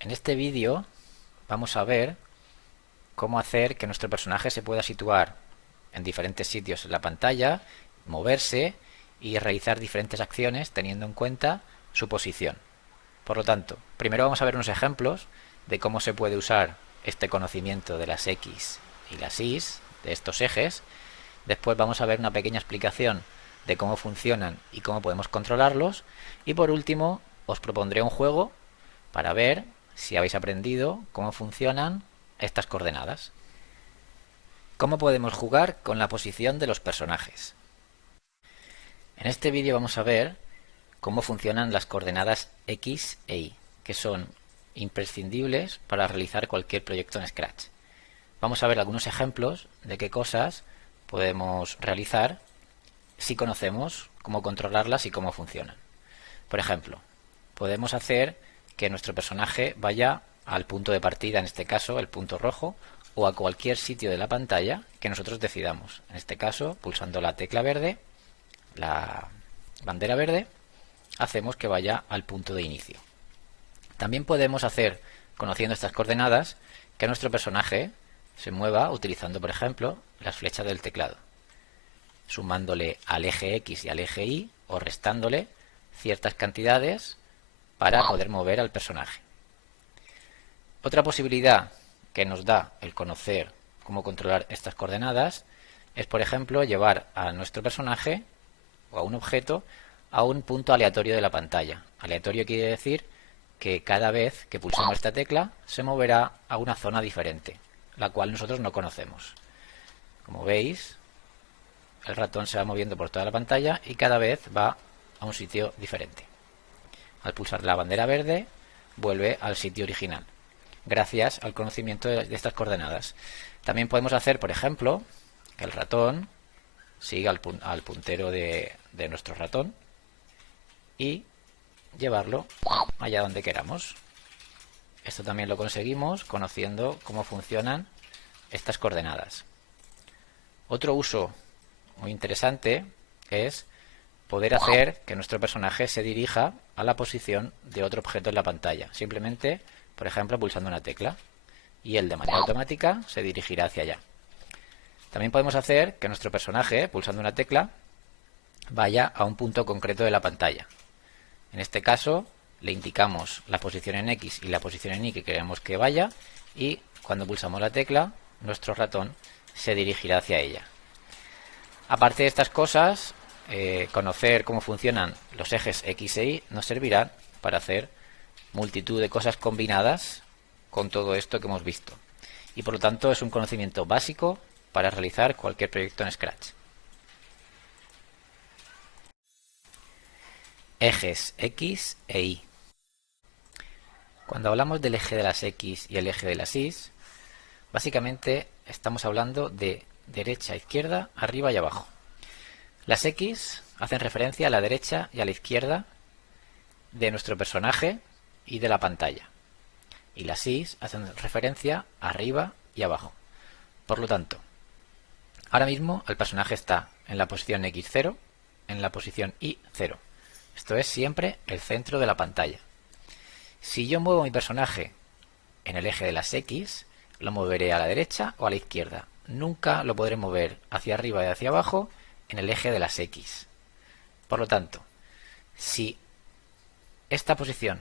En este vídeo vamos a ver cómo hacer que nuestro personaje se pueda situar en diferentes sitios en la pantalla, moverse y realizar diferentes acciones teniendo en cuenta su posición. Por lo tanto, primero vamos a ver unos ejemplos de cómo se puede usar este conocimiento de las X y las Y, de estos ejes. Después vamos a ver una pequeña explicación de cómo funcionan y cómo podemos controlarlos. Y por último, os propondré un juego para ver si habéis aprendido cómo funcionan estas coordenadas. ¿Cómo podemos jugar con la posición de los personajes? En este vídeo vamos a ver cómo funcionan las coordenadas X e Y, que son imprescindibles para realizar cualquier proyecto en Scratch. Vamos a ver algunos ejemplos de qué cosas podemos realizar si conocemos cómo controlarlas y cómo funcionan. Por ejemplo, podemos hacer que nuestro personaje vaya al punto de partida, en este caso el punto rojo, o a cualquier sitio de la pantalla que nosotros decidamos. En este caso, pulsando la tecla verde, la bandera verde, hacemos que vaya al punto de inicio. También podemos hacer, conociendo estas coordenadas, que nuestro personaje se mueva utilizando, por ejemplo, las flechas del teclado, sumándole al eje X y al eje Y o restándole ciertas cantidades para poder mover al personaje. Otra posibilidad que nos da el conocer cómo controlar estas coordenadas es, por ejemplo, llevar a nuestro personaje o a un objeto a un punto aleatorio de la pantalla. Aleatorio quiere decir que cada vez que pulsamos esta tecla se moverá a una zona diferente, la cual nosotros no conocemos. Como veis, el ratón se va moviendo por toda la pantalla y cada vez va a un sitio diferente. Al pulsar la bandera verde, vuelve al sitio original, gracias al conocimiento de estas coordenadas. También podemos hacer, por ejemplo, que el ratón siga al puntero de nuestro ratón y llevarlo allá donde queramos. Esto también lo conseguimos conociendo cómo funcionan estas coordenadas. Otro uso muy interesante es poder hacer que nuestro personaje se dirija a la posición de otro objeto en la pantalla. Simplemente, por ejemplo, pulsando una tecla y él de manera automática se dirigirá hacia allá. También podemos hacer que nuestro personaje, pulsando una tecla, vaya a un punto concreto de la pantalla. En este caso, le indicamos la posición en X y la posición en Y que queremos que vaya y cuando pulsamos la tecla, nuestro ratón se dirigirá hacia ella. Aparte de estas cosas, conocer cómo funcionan los ejes X e Y nos servirán para hacer multitud de cosas combinadas con todo esto que hemos visto. Y por lo tanto es un conocimiento básico para realizar cualquier proyecto en Scratch. Ejes X e Y. Cuando hablamos del eje de las X y el eje de las Y, básicamente estamos hablando de derecha, izquierda, arriba y abajo. Las X hacen referencia a la derecha y a la izquierda de nuestro personaje y de la pantalla. Y las Y hacen referencia arriba y abajo. Por lo tanto, ahora mismo el personaje está en la posición X0, en la posición Y0. Esto es siempre el centro de la pantalla. Si yo muevo mi personaje en el eje de las X, lo moveré a la derecha o a la izquierda. Nunca lo podré mover hacia arriba y hacia abajo en el eje de las X. Por lo tanto, si esta posición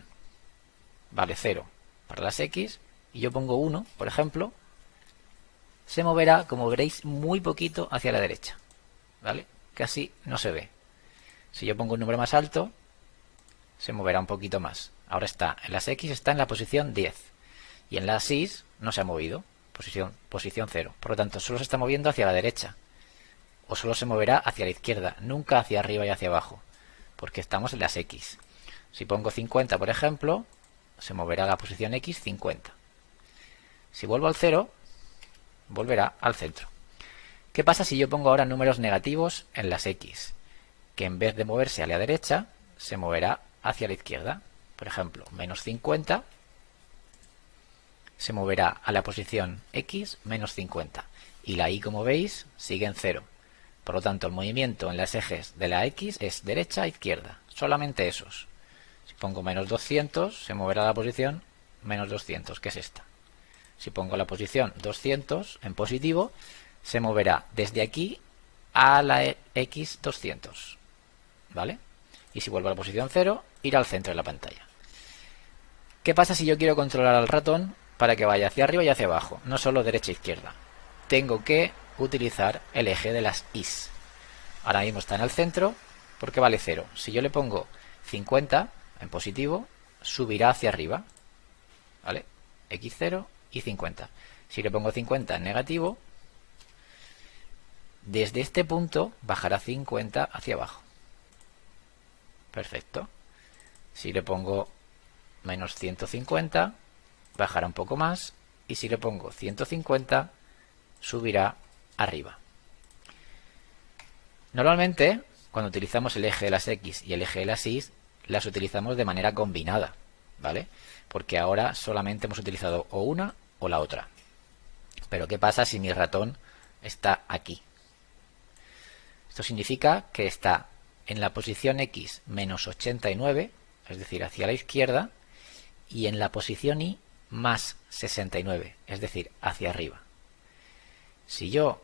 vale 0 para las X y yo pongo 1, por ejemplo, se moverá, como veréis, muy poquito hacia la derecha, ¿vale? Casi no se ve. Si yo pongo un número más alto, se moverá un poquito más. Ahora está en las X, está en la posición 10 y en las Y no se ha movido, posición 0. Por lo tanto, solo se está moviendo hacia la derecha o solo se moverá hacia la izquierda, nunca hacia arriba y hacia abajo, porque estamos en las X. Si pongo 50, por ejemplo, se moverá a la posición X 50. Si vuelvo al 0, volverá al centro. ¿Qué pasa si yo pongo ahora números negativos en las X? Que en vez de moverse a la derecha, se moverá hacia la izquierda. Por ejemplo, menos 50 se moverá a la posición X menos 50. Y la Y, como veis, sigue en 0. Por lo tanto, el movimiento en los ejes de la X es derecha e izquierda. Solamente esos. Si pongo menos 200, se moverá a la posición menos 200, que es esta. Si pongo la posición 200 en positivo, se moverá desde aquí a la X 200, ¿vale? Y si vuelvo a la posición 0, irá al centro de la pantalla. ¿Qué pasa si yo quiero controlar al ratón para que vaya hacia arriba y hacia abajo? No solo derecha e izquierda. Tengo que utilizar el eje de las Is. Ahora mismo está en el centro porque vale 0. Si yo le pongo 50 en positivo, subirá hacia arriba, ¿vale? X0 y 50. Si le pongo 50 en negativo, desde este punto bajará 50 hacia abajo. Perfecto. Si le pongo menos 150, bajará un poco más. Y si le pongo 150, subirá arriba. Normalmente, cuando utilizamos el eje de las X y el eje de las Y, las utilizamos de manera combinada, ¿vale? Porque ahora solamente hemos utilizado o una o la otra. Pero ¿qué pasa si mi ratón está aquí? Esto significa que está en la posición X menos 89, es decir, hacia la izquierda, y en la posición Y más 69, es decir, hacia arriba. Si yo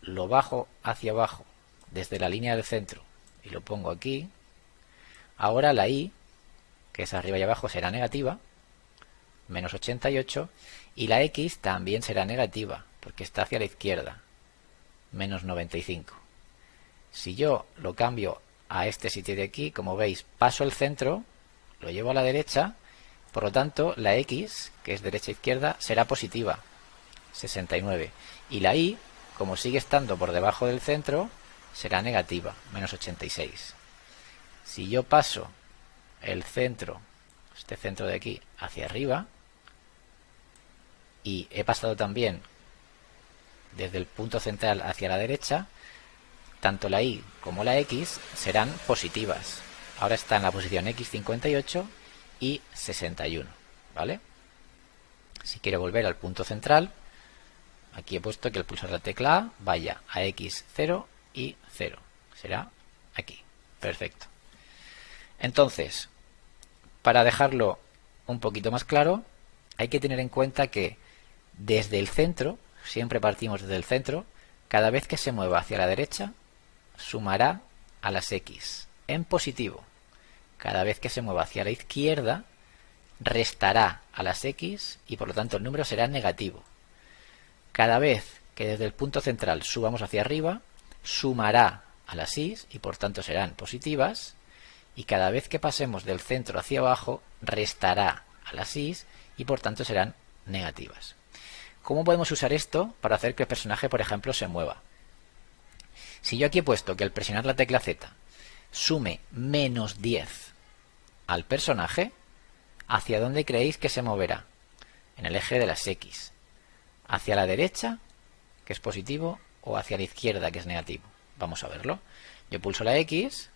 lo bajo hacia abajo desde la línea del centro y lo pongo aquí, ahora la Y, que es arriba y abajo, será negativa, menos 88, y la X también será negativa, porque está hacia la izquierda, menos 95. Si yo lo cambio a este sitio de aquí, como veis, paso el centro, lo llevo a la derecha, por lo tanto, la X, que es derecha-izquierda, será positiva, 69. Y la Y, como sigue estando por debajo del centro, será negativa, menos 86. Si yo paso el centro, este centro de aquí, hacia arriba, y he pasado también desde el punto central hacia la derecha, tanto la Y como la X serán positivas. Ahora está en la posición X58 y 61, ¿vale? Si quiero volver al punto central, aquí he puesto que el pulsar de la tecla A vaya a X0 y 0. Será aquí. Perfecto. Entonces, para dejarlo un poquito más claro, hay que tener en cuenta que desde el centro, siempre partimos desde el centro, cada vez que se mueva hacia la derecha, sumará a las X en positivo. Cada vez que se mueva hacia la izquierda, restará a las X y por lo tanto el número será negativo. Cada vez que desde el punto central subamos hacia arriba, sumará a las Y y por tanto serán positivas. Y cada vez que pasemos del centro hacia abajo, restará a las Y y por tanto serán negativas. ¿Cómo podemos usar esto para hacer que el personaje, por ejemplo, se mueva? Si yo aquí he puesto que al presionar la tecla Z sume menos 10 al personaje, ¿hacia dónde creéis que se moverá? En el eje de las X. ¿Hacia la derecha, que es positivo, o hacia la izquierda, que es negativo? Vamos a verlo. Yo pulso la X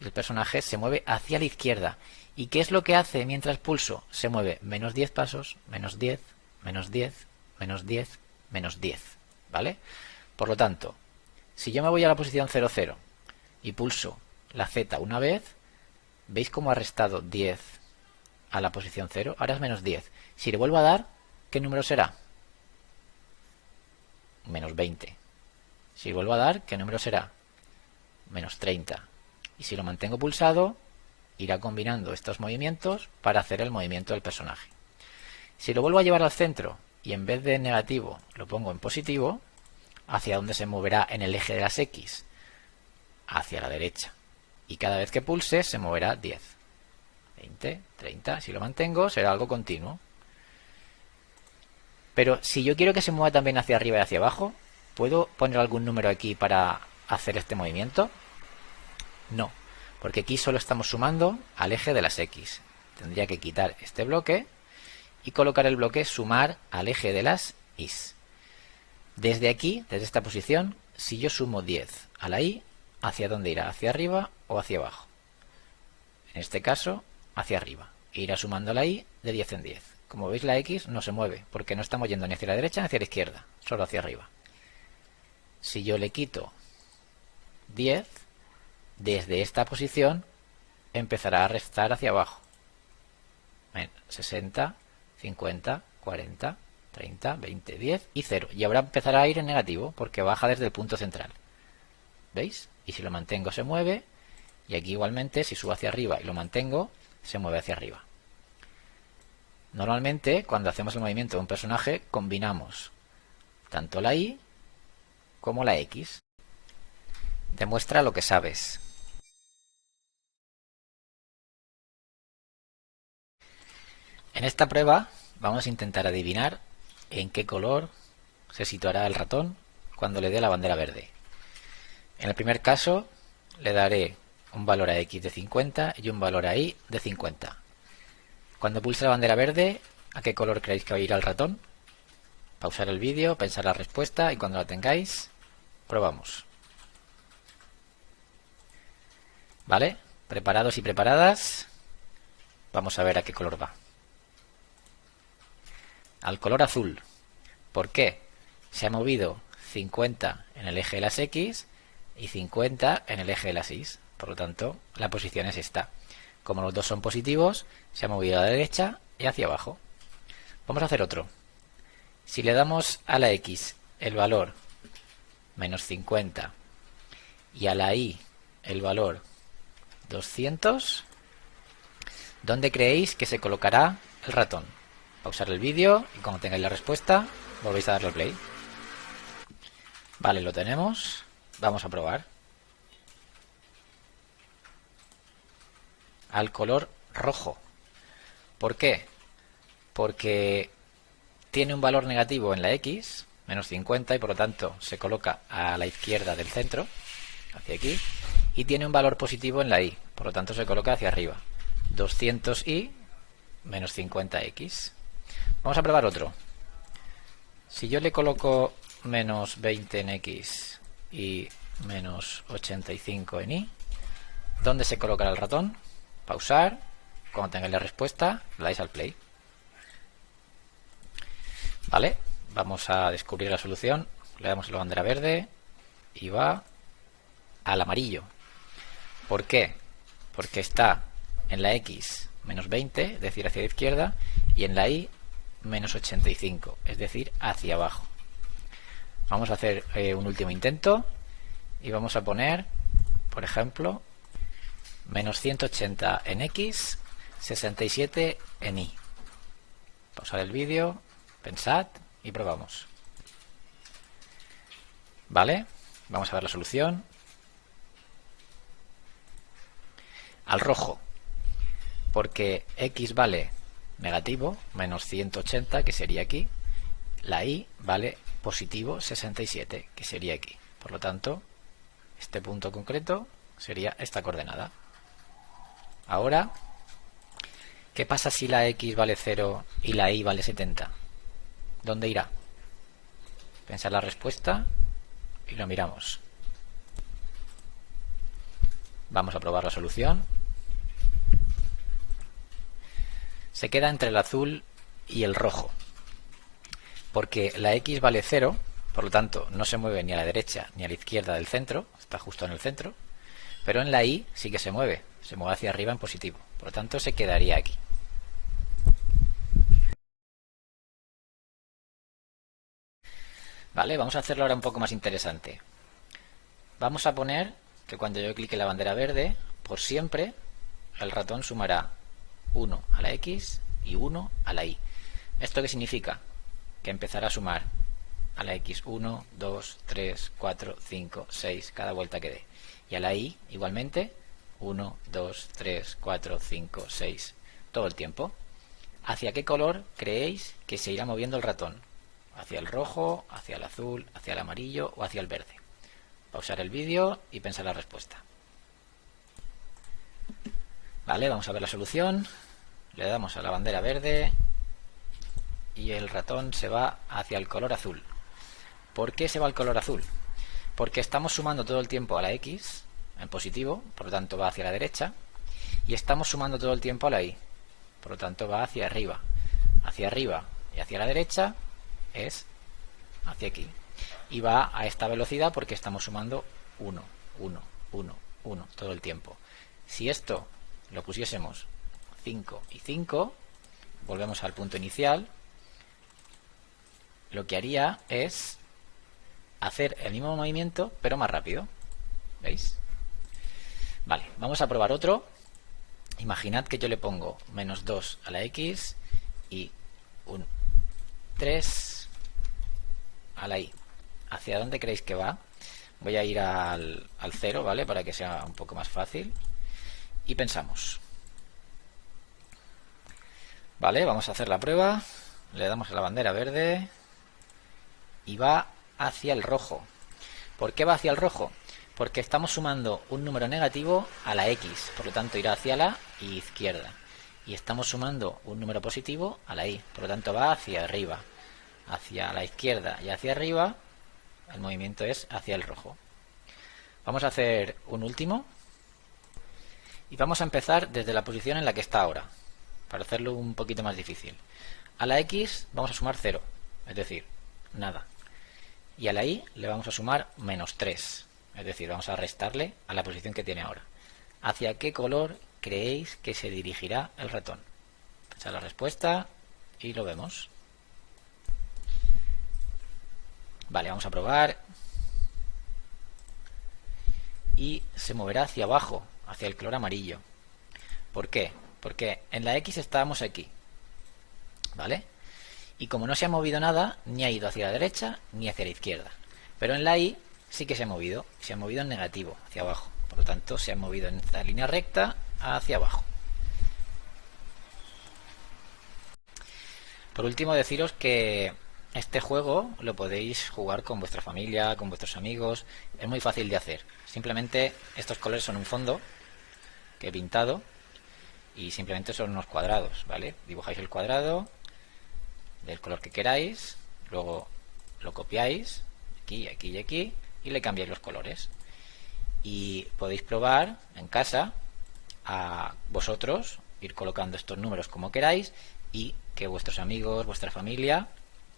y el personaje se mueve hacia la izquierda. ¿Y qué es lo que hace mientras pulso? Se mueve menos 10 pasos, menos 10, menos 10, menos 10, menos 10, ¿vale? Por lo tanto, si yo me voy a la posición 0, 0 y pulso la Z una vez, ¿veis cómo ha restado 10 a la posición 0? Ahora es menos 10. Si le vuelvo a dar, ¿qué número será? Menos 20. Si vuelvo a dar, ¿qué número será? Menos 30. Y si lo mantengo pulsado, irá combinando estos movimientos para hacer el movimiento del personaje. Si lo vuelvo a llevar al centro y en vez de negativo lo pongo en positivo, ¿hacia dónde se moverá en el eje de las X? Hacia la derecha. Y cada vez que pulse se moverá 10, 20, 30. Si lo mantengo será algo continuo. Pero si yo quiero que se mueva también hacia arriba y hacia abajo, ¿puedo poner algún número aquí para hacer este movimiento? No, porque aquí solo estamos sumando al eje de las X. Tendría que quitar este bloque y colocar el bloque sumar al eje de las Y. Desde aquí, desde esta posición, si yo sumo 10 a la Y, ¿hacia dónde irá? ¿Hacia arriba o hacia abajo? En este caso, hacia arriba. Irá sumando la Y de 10 en 10. Como veis, la X no se mueve, porque no estamos yendo ni hacia la derecha ni hacia la izquierda, solo hacia arriba. Si yo le quito 10, desde esta posición empezará a restar hacia abajo. 60, 50, 40, 30, 20, 10 y 0. Y ahora empezará a ir en negativo porque baja desde el punto central. ¿Veis? Y si lo mantengo se mueve. Y aquí igualmente, si subo hacia arriba y lo mantengo, se mueve hacia arriba. Normalmente, cuando hacemos el movimiento de un personaje, combinamos tanto la Y como la X. Demuestra lo que sabes. En esta prueba vamos a intentar adivinar en qué color se situará el ratón cuando le dé la bandera verde. En el primer caso le daré un valor a X de 50 y un valor a Y de 50. Cuando pulse la bandera verde, ¿a qué color creéis que va a ir el ratón? Pausar el vídeo, pensar la respuesta y cuando la tengáis, probamos. ¿Vale? ¿Preparados y preparadas? Vamos a ver a qué color va. Al color azul. ¿Por qué? Se ha movido 50 en el eje de las X y 50 en el eje de las Y. Por lo tanto, la posición es esta. Como los dos son positivos, se ha movido a la derecha y hacia abajo. Vamos a hacer otro. Si le damos a la X el valor menos 50 y a la Y el valor 200, ¿dónde creéis que se colocará el ratón? Pausar el vídeo y cuando tengáis la respuesta volvéis a darle al play. Vale, lo tenemos. Vamos a probar. Al color rojo. ¿Por qué? Porque tiene un valor negativo en la X, menos 50, y por lo tanto se coloca a la izquierda del centro, hacia aquí, y tiene un valor positivo en la Y, por lo tanto se coloca hacia arriba. 200Y menos 50X. Vamos a probar otro. Si yo le coloco menos 20 en X y menos 85 en Y, ¿dónde se colocará el ratón? Pausar. Cuando tengáis la respuesta, le dais al play. Vale, vamos a descubrir la solución. Le damos a la bandera verde y va al amarillo. ¿Por qué? Porque está en la X menos 20, es decir, hacia la izquierda, y en la Y menos 85, es decir, hacia abajo. Vamos a hacer un último intento y vamos a poner, por ejemplo, menos 180 en X, 67 en Y. Pausar el vídeo, pensad y probamos. ¿Vale? Vamos a ver la solución. Al rojo, porque X vale negativo, menos 180, que sería aquí. La Y vale positivo 67, que sería aquí. Por lo tanto, este punto concreto sería esta coordenada. Ahora, ¿qué pasa si la X vale 0 y la Y vale 70? ¿Dónde irá? Pensad la respuesta y lo miramos. Vamos a probar la solución. Se queda entre el azul y el rojo, porque la X vale 0, por lo tanto no se mueve ni a la derecha ni a la izquierda del centro, está justo en el centro, pero en la Y sí que se mueve hacia arriba en positivo, por lo tanto se quedaría aquí. Vale, vamos a hacerlo ahora un poco más interesante. Vamos a poner que cuando yo clique la bandera verde, por siempre el ratón sumará 1 a la X y 1 a la Y. ¿Esto qué significa? Que empezará a sumar a la X 1, 2, 3, 4, 5, 6, cada vuelta que dé. Y a la Y igualmente 1, 2, 3, 4, 5, 6, todo el tiempo. ¿Hacia qué color creéis que se irá moviendo el ratón? ¿Hacia el rojo, hacia el azul, hacia el amarillo o hacia el verde? Pausar el vídeo y pensar la respuesta. Vale, vamos a ver la solución. Le damos a la bandera verde y el ratón se va hacia el color azul. ¿Por qué se va al color azul? Porque estamos sumando todo el tiempo a la X en positivo, por lo tanto va hacia la derecha, y estamos sumando todo el tiempo a la Y, por lo tanto va hacia arriba. Hacia arriba y hacia la derecha es hacia aquí. Y va a esta velocidad porque estamos sumando 1, 1, 1, 1 todo el tiempo. Si esto lo pusiésemos 5 y 5, volvemos al punto inicial, lo que haría es hacer el mismo movimiento, pero más rápido. ¿Veis? Vale, vamos a probar otro. Imaginad que yo le pongo -2 a la X y un 3 a la Y. ¿Hacia dónde creéis que va? Voy a ir al 0, ¿vale? Para que sea un poco más fácil. Y pensamos. Vale, vamos a hacer la prueba. Le damos a la bandera verde. Y va hacia el rojo. ¿Por qué va hacia el rojo? Porque estamos sumando un número negativo a la X. Por lo tanto, irá hacia la izquierda. Y estamos sumando un número positivo a la Y. Por lo tanto, va hacia arriba. Hacia la izquierda y hacia arriba. El movimiento es hacia el rojo. Vamos a hacer un último. Y vamos a empezar desde la posición en la que está ahora, para hacerlo un poquito más difícil. A la X vamos a sumar 0, es decir, nada. Y a la Y le vamos a sumar -3, es decir, vamos a restarle a la posición que tiene ahora. ¿Hacia qué color creéis que se dirigirá el ratón? Pensad la respuesta y lo vemos. Vale, vamos a probar. Y se moverá hacia abajo, hacia el color amarillo. ¿Por qué? Porque en la X estábamos aquí, ¿vale? Y como no se ha movido nada, ni ha ido hacia la derecha ni hacia la izquierda. Pero en la Y sí que se ha movido en negativo, hacia abajo. Por lo tanto, se ha movido en esta línea recta hacia abajo. Por último, deciros que este juego lo podéis jugar con vuestra familia, con vuestros amigos. Es muy fácil de hacer. Simplemente estos colores son un fondo que he pintado y simplemente son unos cuadrados, ¿vale? Dibujáis el cuadrado del color que queráis, luego lo copiáis aquí, aquí y aquí y le cambiáis los colores. Y podéis probar en casa a vosotros ir colocando estos números como queráis y que vuestros amigos, vuestra familia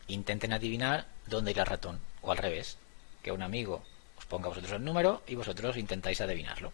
intenten adivinar dónde irá el ratón, o al revés, que un amigo os ponga a vosotros el número y vosotros intentáis adivinarlo.